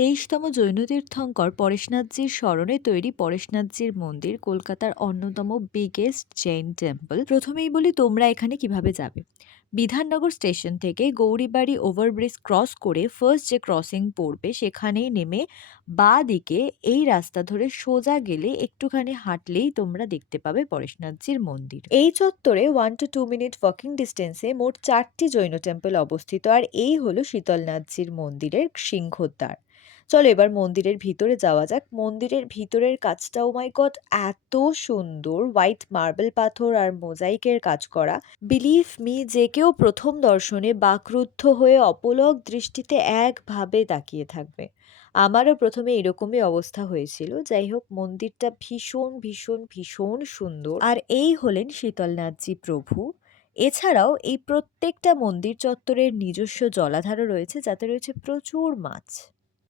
২৩তম জৈন তীর্থঙ্কর পরেশনাথজির স্মরণে তৈরি পরেশনাথজির মন্দির কলকাতার অন্যতম বিগেস্ট জৈন টেম্পল। প্রথমেই বলি তোমরা এখানে কিভাবে যাবে। বিধাননগর স্টেশন থেকে গৌরীবাড়ি ওভারব্রিজ ক্রস করে ফার্স্ট যে ক্রসিং পড়বে সেখানেই নেমে বাঁ দিকে এই রাস্তা ধরে সোজা গেলে একটুখানি হাঁটলেই তোমরা দেখতে পাবে পরেশনাথজির মন্দির। এই চত্বরে 1 to 2 মিনিট ওয়াকিং ডিস্টেন্সে মোট 4টি জৈন টেম্পল অবস্থিত, আর এই হলো শীতলনাথজির মন্দিরের সিংহদ্বার। চলো এবার মন্দিরের ভিতরে যাওয়া যাক। মন্দিরের ভিতরের কাজটা, ও মাই গড, এত সুন্দর! হোয়াইট মার্বেল পাথর আর মোজাইকের কাজ করা। বিলিভ মি, যে কেউ প্রথম দর্শনে বাকরুদ্ধ হয়ে অপলক দৃষ্টিতে একভাবে তাকিয়ে থাকবে। আমারও প্রথমে এরকমই অবস্থা হয়েছিল। যাই হোক, মন্দিরটা ভীষণ ভীষণ ভীষণ সুন্দর। আর এই হলেন শীতলনাথজি প্রভু। এছাড়াও এই প্রত্যেকটা মন্দির চত্বরের নিজস্ব জলাধারও রয়েছে, যাতে রয়েছে প্রচুর মাছ।